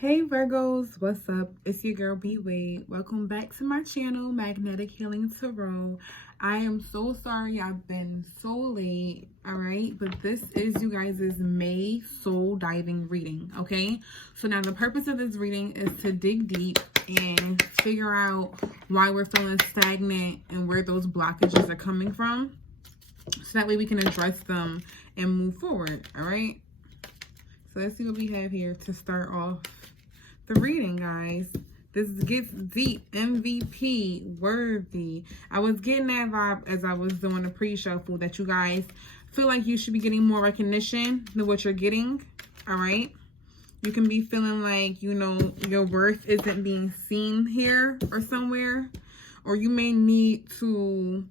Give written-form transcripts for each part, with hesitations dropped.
Hey Virgos, what's up? It's your girl B Wade. Welcome back to my channel, Magnetic Healing Tarot. I am so sorry I've been so late, alright? But this is you guys' May soul diving reading, okay? So now the purpose of this reading is to dig deep and figure out why we're feeling stagnant and where those blockages are coming from. So that way we can address them and move forward, alright? So let's see what we have here to start off the reading, guys. This gets deep. MVP worthy. I was getting that vibe as I was doing the pre-shuffle that you guys feel like you should be getting more recognition than what you're getting. All right. You can be feeling like, you know, your worth isn't being seen here or somewhere, or you may need to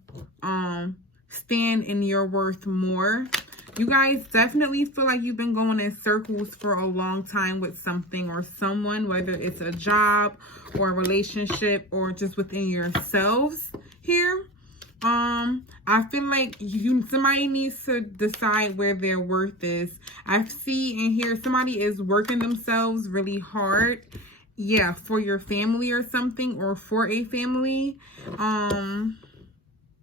stand in your worth more. You guys definitely feel like you've been going in circles for a long time with something or someone, whether it's a job or a relationship or just within yourselves here. I feel like somebody needs to decide where their worth is. I see and hear somebody is working themselves really hard. Yeah, for your family or something, or for a family.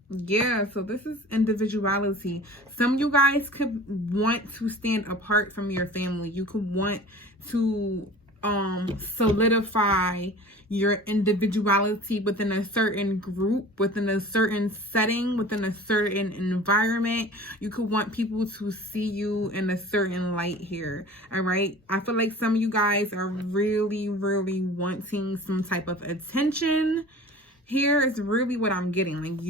Yeah, so this is individuality. Some of you guys could want to stand apart from your family. You could want to solidify your individuality within a certain group, within a certain setting, within a certain environment. You could want people to see you in a certain light here. All right. I feel like some of you guys are really, really wanting some type of attention. Here is really what I'm getting. Like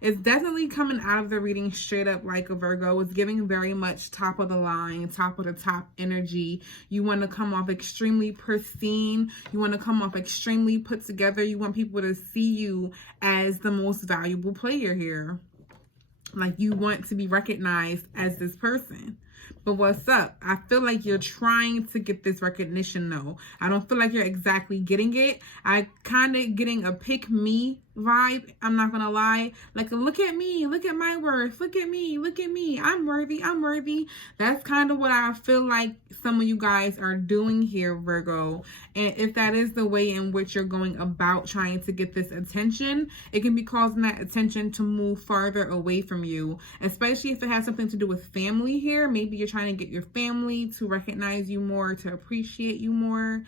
it's definitely coming out of the reading straight up like a Virgo. It's giving very much top of the line, top of the top energy. You want to come off extremely pristine. You want to come off extremely put together. You want people to see you as the most valuable player here. Like you want to be recognized as this person. But what's up? I feel like you're trying to get this recognition though. I don't feel like you're exactly getting it. I kind of getting a pick me vibe. I'm not going to lie. Like, look at me. Look at my worth. Look at me. Look at me. I'm worthy. I'm worthy. That's kind of what I feel like some of you guys are doing here, Virgo. And if that is the way in which you're going about trying to get this attention, it can be causing that attention to move farther away from you, especially if it has something to do with family here. Maybe you're trying to get your family to recognize you more, to appreciate you more.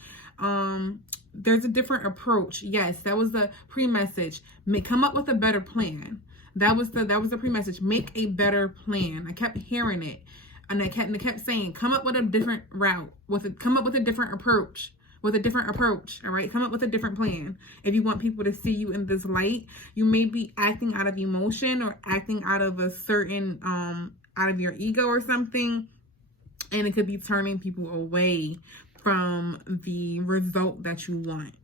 There's a different approach. Yes, that was the pre-message. Come up with a better plan. That was the pre-message. Make a better plan. I kept hearing it, and I kept saying, come up with a different route. Come up with a different approach. With a different approach. All right, come up with a different plan. If you want people to see you in this light, you may be acting out of emotion or acting out of a certain out of your ego or something, and it could be turning people away from the result that you want.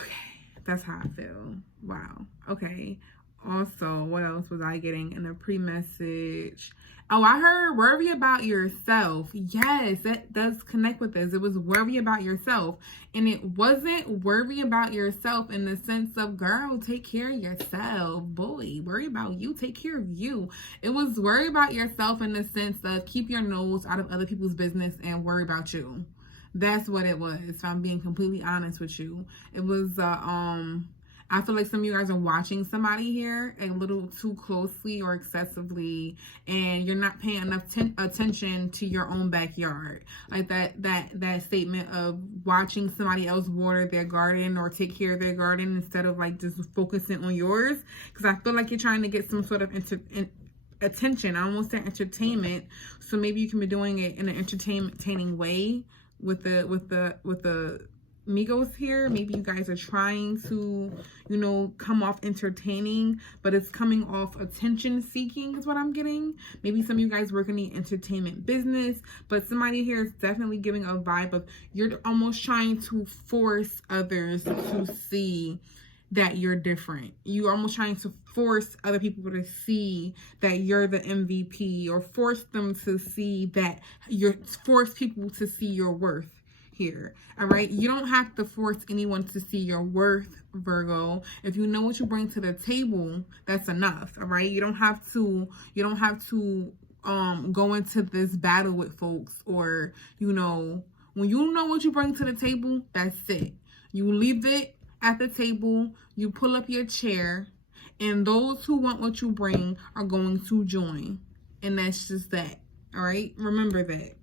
Okay, that's how I feel. Wow. Okay. Also, what else was I getting in a pre-message? Oh, I heard worry about yourself. Yes, that does connect with this. It was worry about yourself. And it wasn't worry about yourself in the sense of, girl, take care of yourself. Boy, worry about you. Take care of you. It was worry about yourself in the sense of keep your nose out of other people's business and worry about you. That's what it was, if I'm being completely honest with you. It was, I feel like some of you guys are watching somebody here a little too closely or excessively, and you're not paying enough attention to your own backyard. Like that statement of watching somebody else water their garden or take care of their garden instead of like just focusing on yours. Because I feel like you're trying to get some sort of attention. I almost said entertainment. So maybe you can be doing it in an entertaining way with the Migos here. Maybe you guys are trying to, you know, come off entertaining, but it's coming off attention seeking is what I'm getting. Maybe some of you guys work in the entertainment business, but somebody here is definitely giving a vibe of you're almost trying to force others to see that you're different. You're almost trying to force other people to see that you're the MVP, or force them to see that force people to see your worth here. All right. You don't have to force anyone to see your worth, Virgo. If you know what you bring to the table, that's enough. All right. You don't have to go into this battle with folks, or, you know, When you know what you bring to the table, that's it. You leave it at the table, you pull up your chair, and those who want what you bring are going to join. And that's just that. All right? Remember that.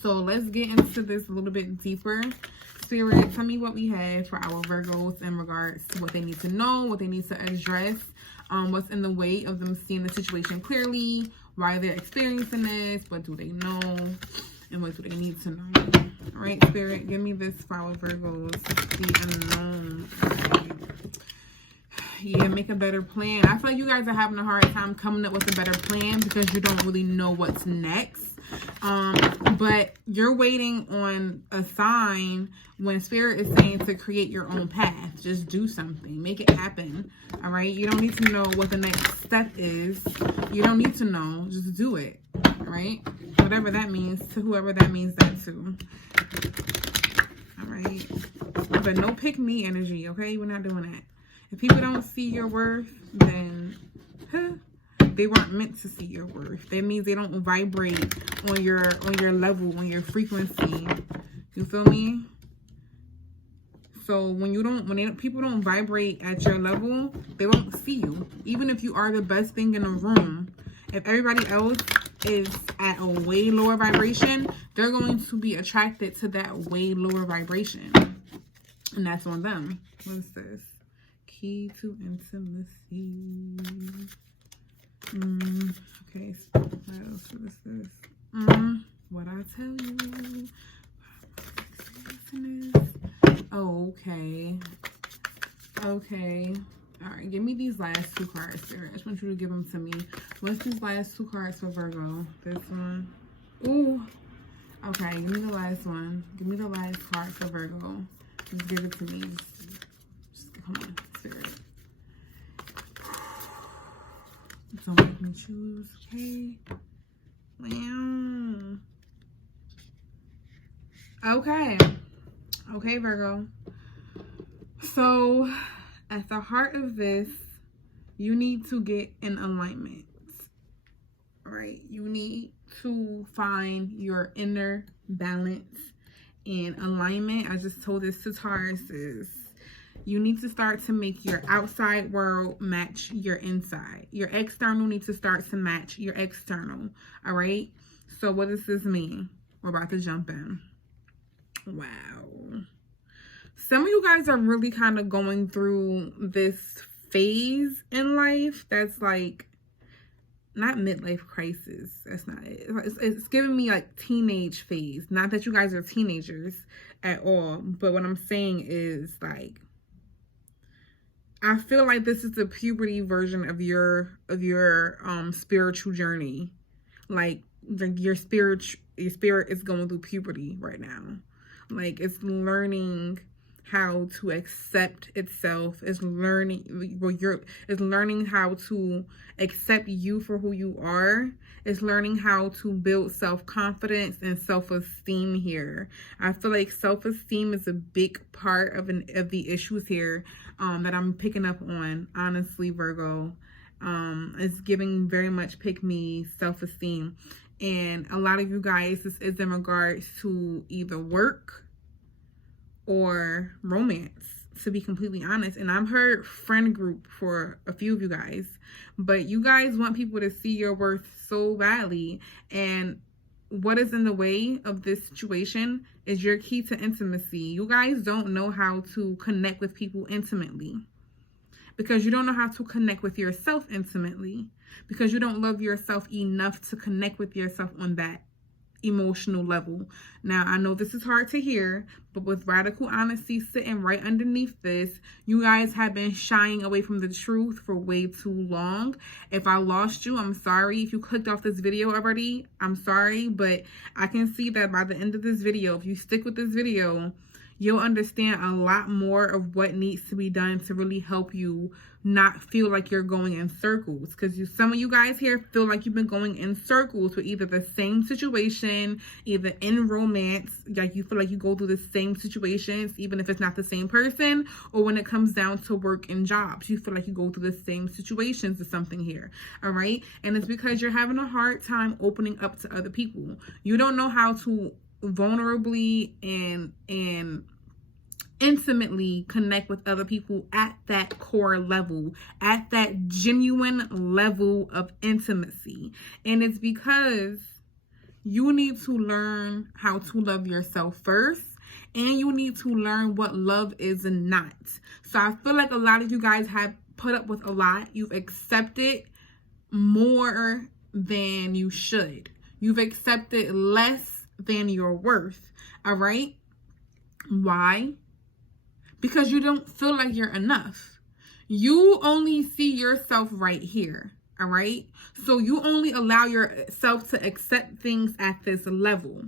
So let's get into this a little bit deeper. Spirit, tell me what we have for our Virgos in regards to what they need to know, what they need to address, what's in the way of them seeing the situation clearly, why they're experiencing this, what do they know, and what do they need to know. All right, Spirit, give me this for our Virgos, the unknown. Right. Yeah, make a better plan. I feel like you guys are having a hard time coming up with a better plan because you don't really know what's next. But you're waiting on a sign when Spirit is saying to create your own path. Just do something. Make it happen. All right? You don't need to know what the next step is. You don't need to know. Just do it. All right? Whatever that means to whoever that means that to. All right? But no pick me energy, okay? We're not doing that. If people don't see your worth, then they weren't meant to see your worth. That means they don't vibrate on your level, on your frequency. You feel me? So when people don't vibrate at your level, they won't see you. Even if you are the best thing in the room, if everybody else is at a way lower vibration, they're going to be attracted to that way lower vibration. And that's on them. What is this? Key to intimacy. Okay, what else is this? What I tell you. Oh, okay. Okay. All right, give me these last two cards, Spirit. I just want you to give them to me. What's these last two cards for Virgo? This one. Ooh. Okay, give me the last one. Give me the last card for Virgo. Just give it to me. Just come on, Spirit. Don't make me choose, okay? Wow. Okay. Okay, Virgo. So, at the heart of this, you need to get in alignment. Right? You need to find your inner balance and alignment. I just told this to Tauruses. You need to start to make your outside world match your inside. Your external needs to start to match your external. All right? So what does this mean? We're about to jump in. Wow. Some of you guys are really kind of going through this phase in life that's like, not midlife crisis. That's not it. It's giving me like teenage phase. Not that you guys are teenagers at all. But what I'm saying is like, I feel like this is the puberty version of your spiritual journey. Like your spirit is going through puberty right now. Like it's learning how to accept itself. It's learning how to accept you for who you are. It's learning how to build self-confidence and self-esteem here. I feel like self-esteem is a big part of the issues here that I'm picking up on, honestly, Virgo. It's giving very much pick me self-esteem. And a lot of you guys, this is in regards to either work or romance, to be completely honest. And I've heard friend group for a few of you guys, but you guys want people to see your worth so badly. And what is in the way of this situation is your key to intimacy. You guys don't know how to connect with people intimately because you don't know how to connect with yourself intimately, because you don't love yourself enough to connect with yourself on that emotional level. Now, I know this is hard to hear, but with radical honesty sitting right underneath this, you guys have been shying away from the truth for way too long. If I lost you, I'm sorry. If you clicked off this video already, I'm sorry, but I can see that by the end of this video, if you stick with this video, you'll understand a lot more of what needs to be done to really help you not feel like you're going in circles. Because some of you guys here feel like you've been going in circles with either the same situation, either in romance, like you feel like you go through the same situations, even if it's not the same person, or when it comes down to work and jobs, you feel like you go through the same situations or something here. All right? And it's because you're having a hard time opening up to other people. You don't know how to vulnerably and intimately connect with other people at that core level, at that genuine level of intimacy. And it's because you need to learn how to love yourself first, and you need to learn what love is not. So I feel like a lot of you guys have put up with a lot. You've accepted more than you should. You've accepted less than your worth. All right? Why? Because you don't feel like you're enough. You only see yourself right here. All right? So you only allow yourself to accept things at this level.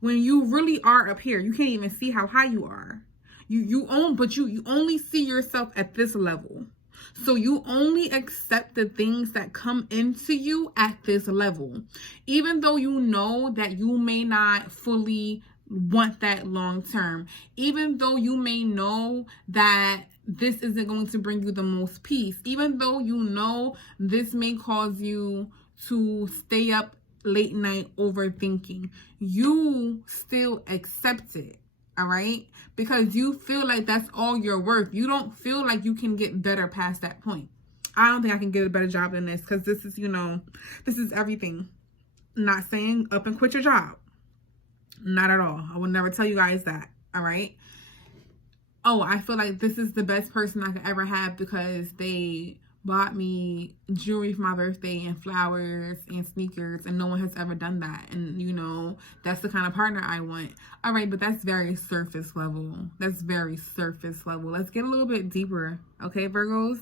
When you really are up here, you can't even see how high you are. You only see yourself at this level. So you only accept the things that come into you at this level. Even though you know that you may not fully want that long term. Even though you may know that this isn't going to bring you the most peace. Even though you know this may cause you to stay up late night overthinking. You still accept it. All right? Because you feel like that's all you're worth. You don't feel like you can get better past that point. I don't think I can get a better job than this, because this is, this is everything. I'm not saying up and quit your job. Not at all. I would never tell you guys that. All right? Oh, I feel like this is the best person I could ever have because they bought me jewelry for my birthday and flowers and sneakers, and no one has ever done that. And that's the kind of partner I want. All right, but that's very surface level. That's very surface level. Let's get a little bit deeper, okay, Virgos?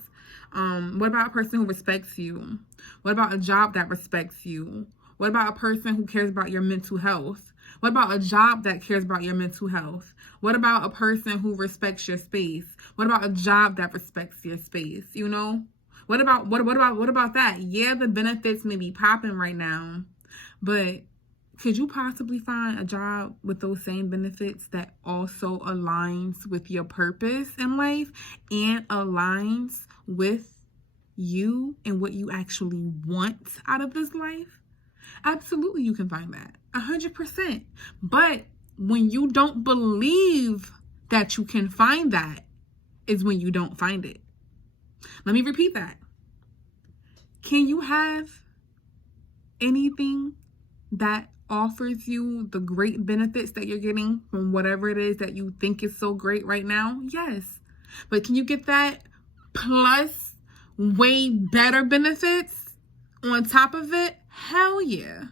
What about a person who respects you? What about a job that respects you? What about a person who cares about your mental health? What about a job that cares about your mental health? What about a person who respects your space? What about a job that respects your space? What about that? Yeah, the benefits may be popping right now, but could you possibly find a job with those same benefits that also aligns with your purpose in life and aligns with you and what you actually want out of this life? Absolutely, you can find that. 100%. But when you don't believe that you can find that is when you don't find it. Let me repeat that. Can you have anything that offers you the great benefits that you're getting from whatever it is that you think is so great right now? Yes. But can you get that plus way better benefits on top of it? Hell yeah.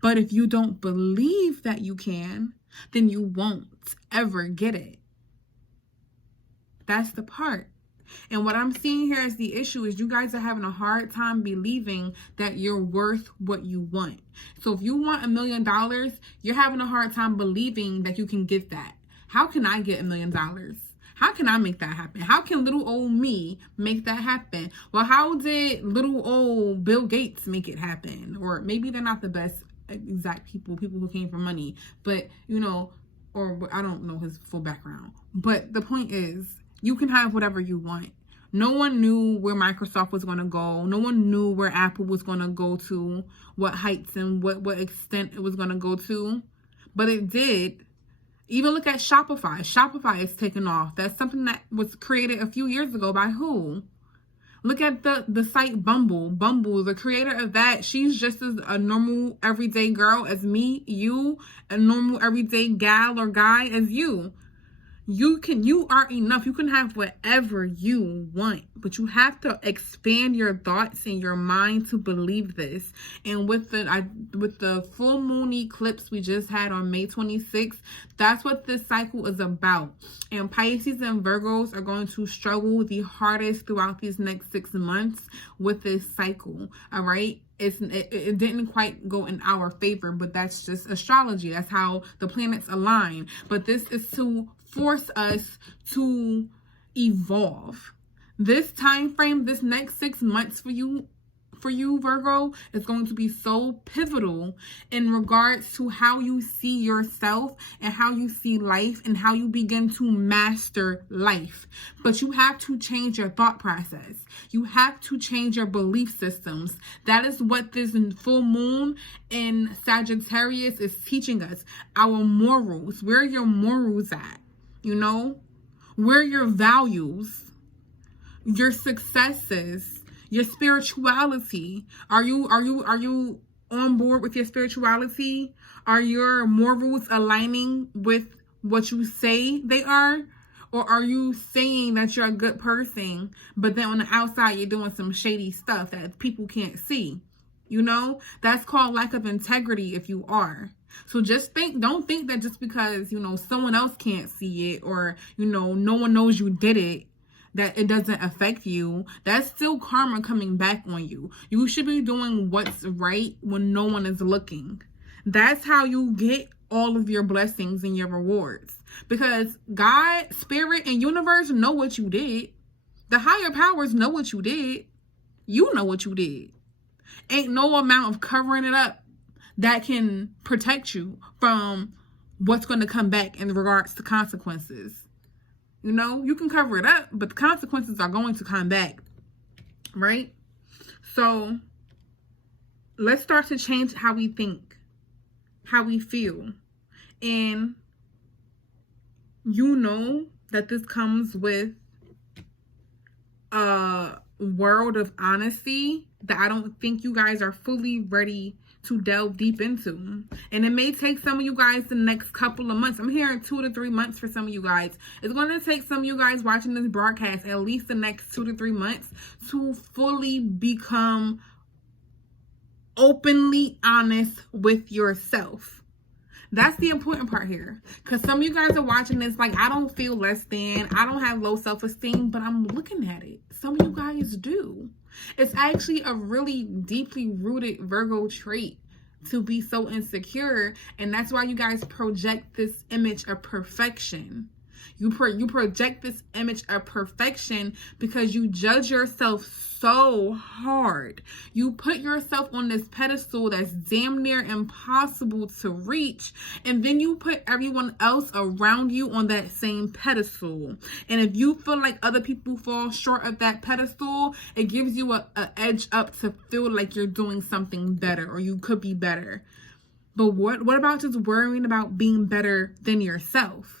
But if you don't believe that you can, then you won't ever get it. That's the part. And what I'm seeing here as the issue is you guys are having a hard time believing that you're worth what you want. So if you want $1 million, you're having a hard time believing that you can get that. How can I get $1 million? How can I make that happen? How can little old me make that happen? Well, how did little old Bill Gates make it happen? Or maybe they're not the best exact people who came from money, but or I don't know his full background. But the point is, you can have whatever you want. No one knew where Microsoft was going to go. No one knew where Apple was going to go to, what heights and what extent it was going to go to. But it did. Even look at Shopify. Shopify is taken off. That's something that was created a few years ago by who? Look at the site Bumble. Bumble, the creator of that, she's just as a normal everyday girl as me, you, a normal everyday gal or guy as you. You are enough. You can have whatever you want, but you have to expand your thoughts and your mind to believe this. And with the full moon eclipse we just had on May 26th, that's what this cycle is about. And Pisces and Virgos are going to struggle the hardest throughout these next 6 months with this cycle. All right. It didn't quite go in our favor, but that's just astrology. That's how the planets align. But this is to force us to evolve. This time frame, this next 6 months for you for you, Virgo, is going to be so pivotal in regards to how you see yourself and how you see life and how you begin to master life. But you have to change your thought process. You have to change your belief systems. That is what this full moon in Sagittarius is teaching us. Our morals. Where are your morals at? You know? Where are your values? Your successes, your spirituality. Are you on board with your spirituality? Are your morals aligning with what you say they are? Or are you saying that you're a good person, but then on the outside you're doing some shady stuff that people can't see? You know, that's called lack of integrity if you are. So don't think that just because, someone else can't see it, or, no one knows you did it, that it doesn't affect you. That's still karma coming back on you. You should be doing what's right when no one is looking. That's how you get all of your blessings and your rewards. Because God, spirit, and universe know what you did. The higher powers know what you did. You know what you did. Ain't no amount of covering it up that can protect you from what's going to come back in regards to consequences. You can cover it up, but the consequences are going to come back, right? So let's start to change how we think, how we feel. And that this comes with a world of honesty that I don't think you guys are fully ready to delve deep into. And it may take some of you guys the next couple of months. I'm hearing 2 to 3 months for some of you guys. It's going to take some of you guys watching this broadcast at least the next 2 to 3 months to fully become openly honest with yourself. That's the important part here. Because some of you guys are watching this like, I don't feel less than, I don't have low self-esteem, but I'm looking at it. Some of you guys do. It's actually a really deeply rooted Virgo trait to be so insecure. And that's why you guys project this image of perfection. You project this image of perfection because you judge yourself so hard. You put yourself on this pedestal that's damn near impossible to reach. And then you put everyone else around you on that same pedestal. And if you feel like other people fall short of that pedestal, it gives you a edge up to feel like you're doing something better or you could be better. But what about just worrying about being better than yourself?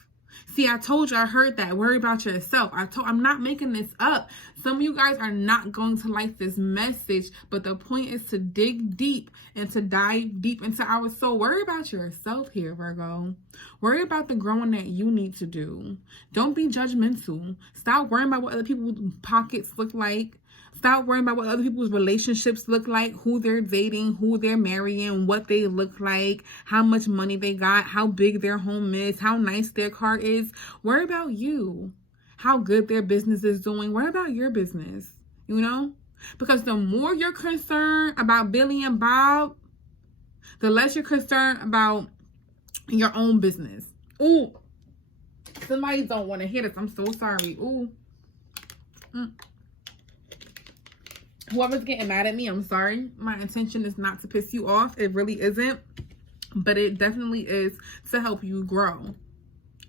See, I told you, I heard that. Worry about yourself. I'm not making this up. Some of you guys are not going to like this message, but the point is to dig deep and to dive deep into our soul. Worry about yourself here, Virgo. Worry about the growing that you need to do. Don't be judgmental. Stop worrying about what other people's pockets look like. Stop worrying about what other people's relationships look like, who they're dating, who they're marrying, what they look like, how much money they got, how big their home is, how nice their car is. Worry about you, how good their business is doing. Worry about your business, because the more you're concerned about Billy and Bob, the less you're concerned about your own business. Ooh, somebody don't want to hear this. I'm so sorry. Ooh. Whoever's getting mad at me, I'm sorry. My intention is not to piss you off. It really isn't. But it definitely is to help you grow.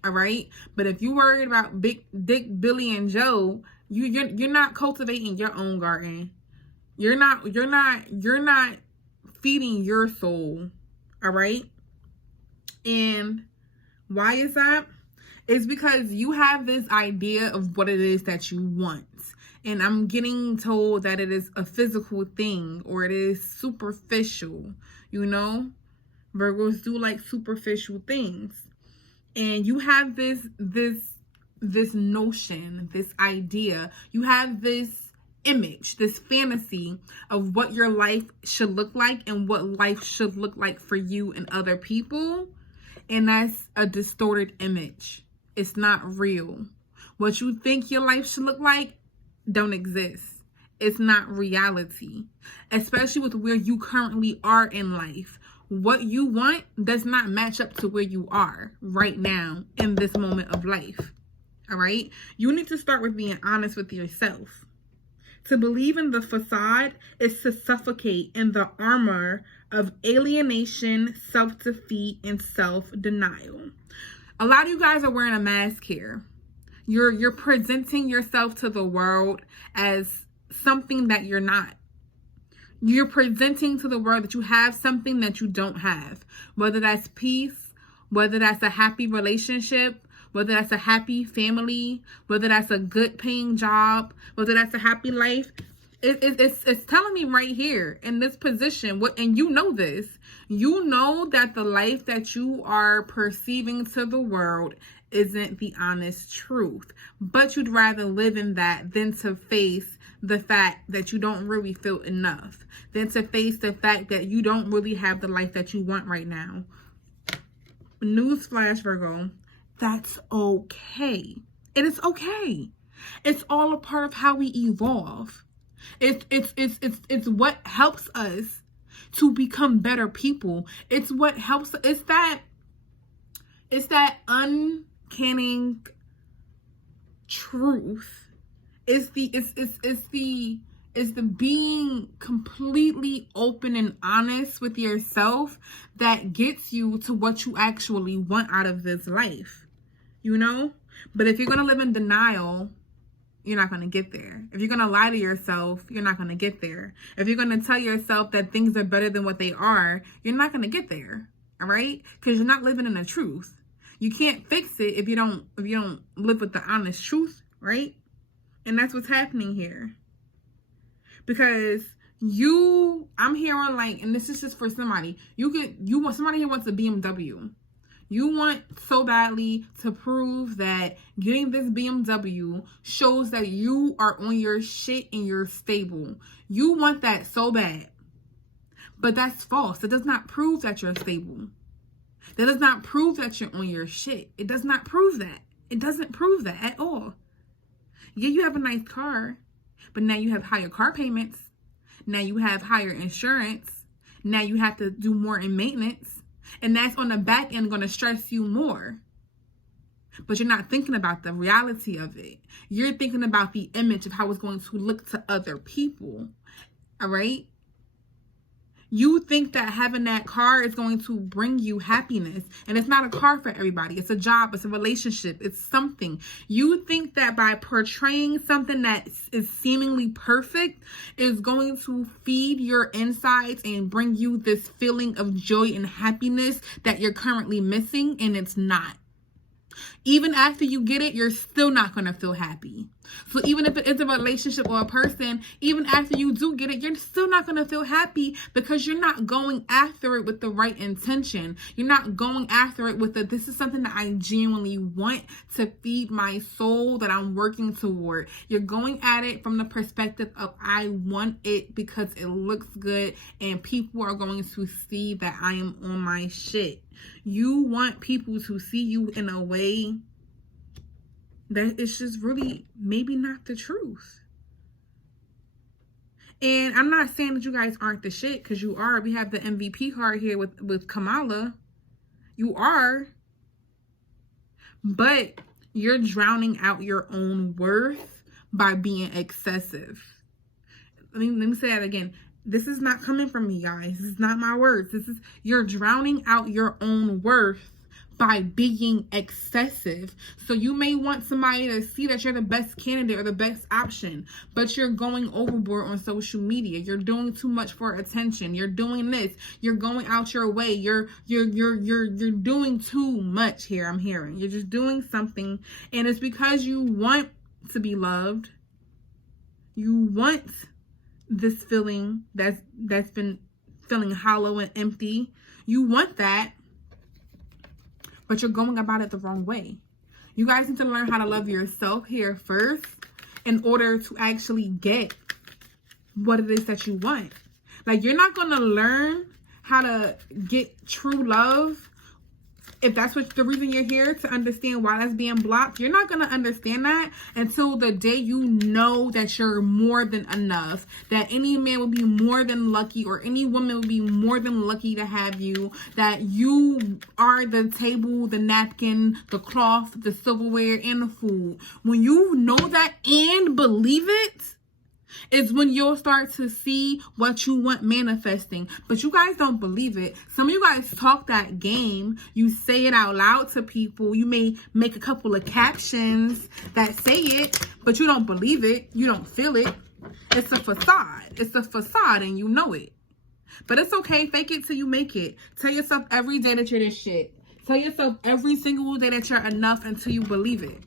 All right? But if you're worried about Big Dick, Billy, and Joe, you're not cultivating your own garden. You're not feeding your soul. All right? And why is that? It's because you have this idea of what it is that you want. And I'm getting told that it is a physical thing or it is superficial, Virgos do like superficial things. And you have this notion, this idea. You have this image, this fantasy of what your life should look like and what life should look like for you and other people. And that's a distorted image. It's not real. What you think your life should look like don't exist. It's not reality, especially with where you currently are in life. What you want does not match up to where you are right now in this moment of life. All right? You need to start with being honest with yourself. To believe in the facade is to suffocate in the armor of alienation, self-defeat, and self-denial. A lot of you guys are wearing a mask here. You're presenting yourself to the world as something that you're not. You're presenting to the world that you have something that you don't have. Whether that's peace, whether that's a happy relationship, whether that's a happy family, whether that's a good paying job, whether that's a happy life. It's telling me right here in this position, and you know this, you know that the life that you are perceiving to the world isn't the honest truth, but you'd rather live in that than to face the fact that you don't really feel enough, than to face the fact that you don't really have the life that you want right now. Newsflash, Virgo, that's okay. It is okay. It's all a part of how we evolve. It's what helps us to become better people. It's what helps. It's that uncanny truth. It's the being completely open and honest with yourself that gets you to what you actually want out of this life. You know? But if you're going to live in denial, you're not going to get there. If you're going to lie to yourself, you're not going to get there. If you're going to tell yourself that things are better than what they are, you're not going to get there. All right? Because you're not living in the truth. You can't fix it if you don't live with the honest truth, right? And that's what's happening here. Because I'm hearing like, and this is just for somebody, somebody here wants a BMW. You want so badly to prove that getting this BMW shows that you are on your shit and you're stable. You want that so bad. But that's false. It does not prove that you're stable. That does not prove that you're on your shit. It does not prove that. It doesn't prove that at all. Yeah, you have a nice car, but now you have higher car payments. Now you have higher insurance. Now you have to do more in maintenance. And that's on the back end going to stress you more. But you're not thinking about the reality of it. You're thinking about the image of how it's going to look to other people. All right? You think that having that car is going to bring you happiness. And it's not a car for everybody. It's a job. It's a relationship. It's something. You think that by portraying something that is seemingly perfect is going to feed your insides and bring you this feeling of joy and happiness that you're currently missing. And it's not. Even after you get it, you're still not going to feel happy. So even if it is a relationship or a person, even after you do get it, you're still not going to feel happy because you're not going after it with the right intention. You're not going after it with this is something that I genuinely want to feed my soul that I'm working toward. You're going at it from the perspective of I want it because it looks good and people are going to see that I am on my shit. You want people to see you in a way that it's just really maybe not the truth. And I'm not saying that you guys aren't the shit, because you are. We have the MVP card here with Kamala. You are. But you're drowning out your own worth by being excessive. Let me say that again. This is not coming from me, guys. This is not my words. You're drowning out your own worth by being excessive. So you may want somebody to see that you're the best candidate or the best option, but you're going overboard on social media. You're doing too much for attention. You're doing this. You're going out your way. You're doing too much here. I'm hearing you're just doing something, and it's because you want to be loved. You want this feeling that's been feeling hollow and empty. You want that, but you're going about it the wrong way. You guys need to learn how to love yourself here first in order to actually get what it is that you want. Like, you're not going to learn how to get true love if that's what the reason you're here, to understand why that's being blocked. You're not going to understand that until the day you know that you're more than enough, that any man will be more than lucky, or any woman will be more than lucky to have you, that you are the table, the napkin, the cloth, the silverware, and the food. When you know that and believe it, It's when you'll start to see what you want manifesting. But you guys don't believe it. Some of you guys talk that game. You say it out loud to people. You may make a couple of captions that say it, but you don't believe it. You don't feel it. It's a facade. It's a facade and you know it. But it's okay. Fake it till you make it. Tell yourself every day that you're this shit. Tell yourself every single day that you're enough until you believe it.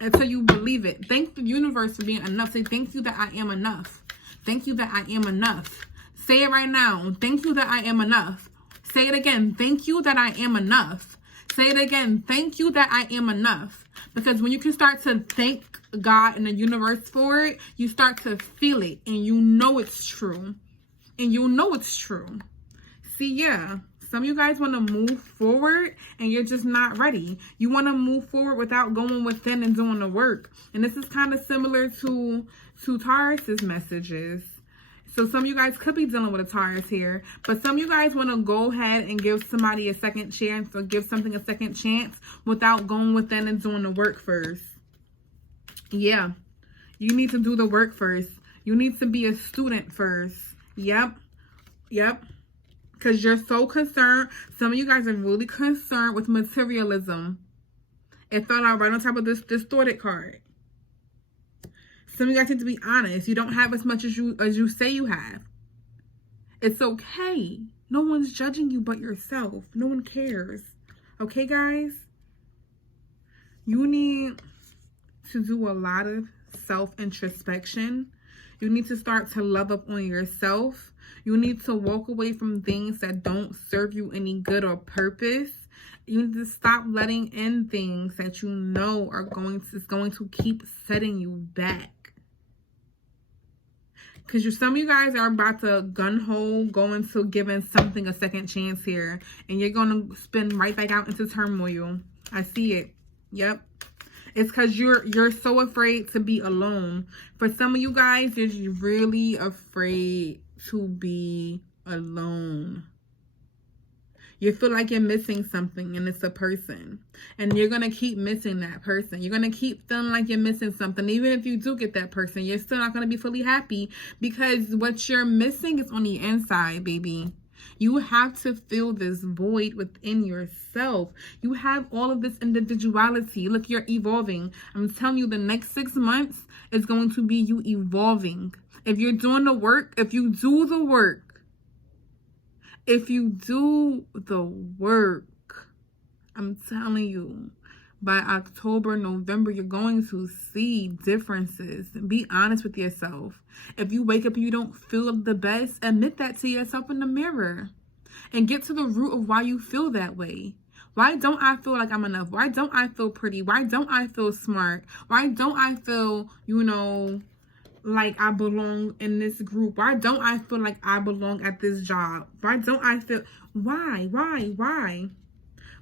Until you believe it. Thank the universe for being enough. Say, thank you that I am enough. Thank you that I am enough. Say it right now. Thank you that I am enough. Say it again. Thank you that I am enough. Say it again. Thank you that I am enough. Because when you can start to thank God and the universe for it, you start to feel it. And you know it's true. And you know it's true. See, yeah. Some of you guys want to move forward and you're just not ready. You want to move forward without going within and doing the work. And this is kind of similar to Taurus's messages. So some of you guys could be dealing with a Taurus here. But some of you guys want to go ahead and give somebody a second chance or give something a second chance without going within and doing the work first. Yeah. You need to do the work first. You need to be a student first. Yep. Because you're so concerned. Some of you guys are really concerned with materialism. It fell out right on top of this distorted card. Some of you guys need to be honest. You don't have as much as you say you have. It's okay. No one's judging you but yourself. No one cares. Okay, guys? You need to do a lot of self-introspection. You need to start to love up on yourself. You need to walk away from things that don't serve you any good or purpose. You need to stop letting in things that you know are going to keep setting you back. Because some of you guys are about to gun-ho go into giving something a second chance here. And you're going to spin right back out into turmoil. I see it. Yep. It's because you're so afraid to be alone. For some of you guys, you're really afraid to be alone. You feel like you're missing something and it's a person. And you're going to keep missing that person. You're going to keep feeling like you're missing something. Even if you do get that person, you're still not going to be fully happy because what you're missing is on the inside, baby. You have to fill this void within yourself. You have all of this individuality. Look, you're evolving. I'm telling you, the next 6 months is going to be you evolving. If you're doing the work, if you do the work, I'm telling you, by October, November, you're going to see differences. Be honest with yourself. If you wake up and you don't feel the best, admit that to yourself in the mirror. And get to the root of why you feel that way. Why don't I feel like I'm enough? Why don't I feel pretty? Why don't I feel smart? Why don't I feel, like I belong in this group? Why don't I feel like I belong at this job? Why don't I feel... Why?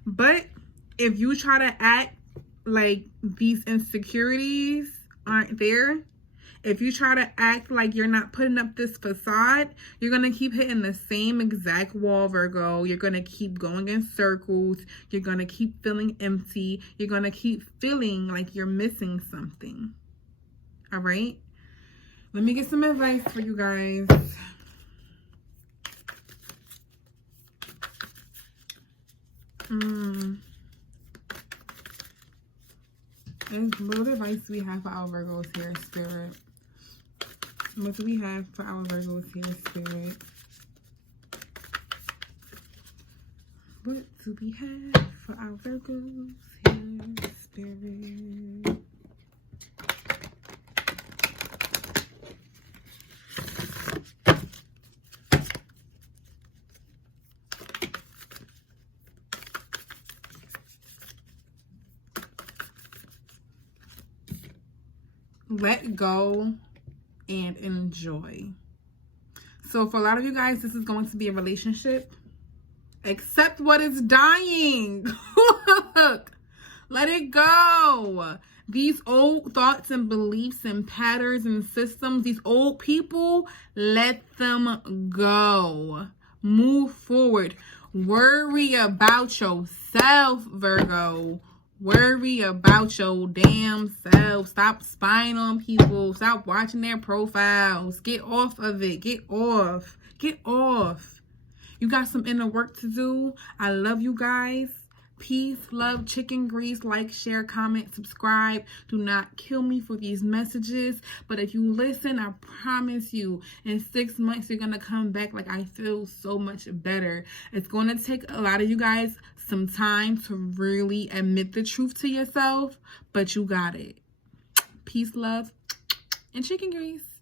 But if you try to act like these insecurities aren't there, if you try to act like you're not putting up this facade, you're going to keep hitting the same exact wall, Virgo. You're going to keep going in circles. You're going to keep feeling empty. You're going to keep feeling like you're missing something. All right? Let me get some advice for you guys. What advice do we have for our Virgos here, Spirit? What do we have for our Virgos here, Spirit? What do we have for our Virgos here, Spirit? Let go and enjoy. So for a lot of you guys, this is going to be a relationship. Accept what is dying. Let it go. These old thoughts and beliefs and patterns and systems, these old people, let them go. Move forward. Worry about yourself, Virgo. Worry about your damn self. Stop spying on people. Stop watching their profiles. Get off of it. Get off. Get off. You got some inner work to do. I love you guys. Peace, love, chicken grease. Like, share, comment, subscribe. Do not kill me for these messages. But if you listen, I promise you, in 6 months, you're going to come back like I feel so much better. It's going to take a lot of you guys some time to really admit the truth to yourself. But you got it. Peace, love, and chicken grease.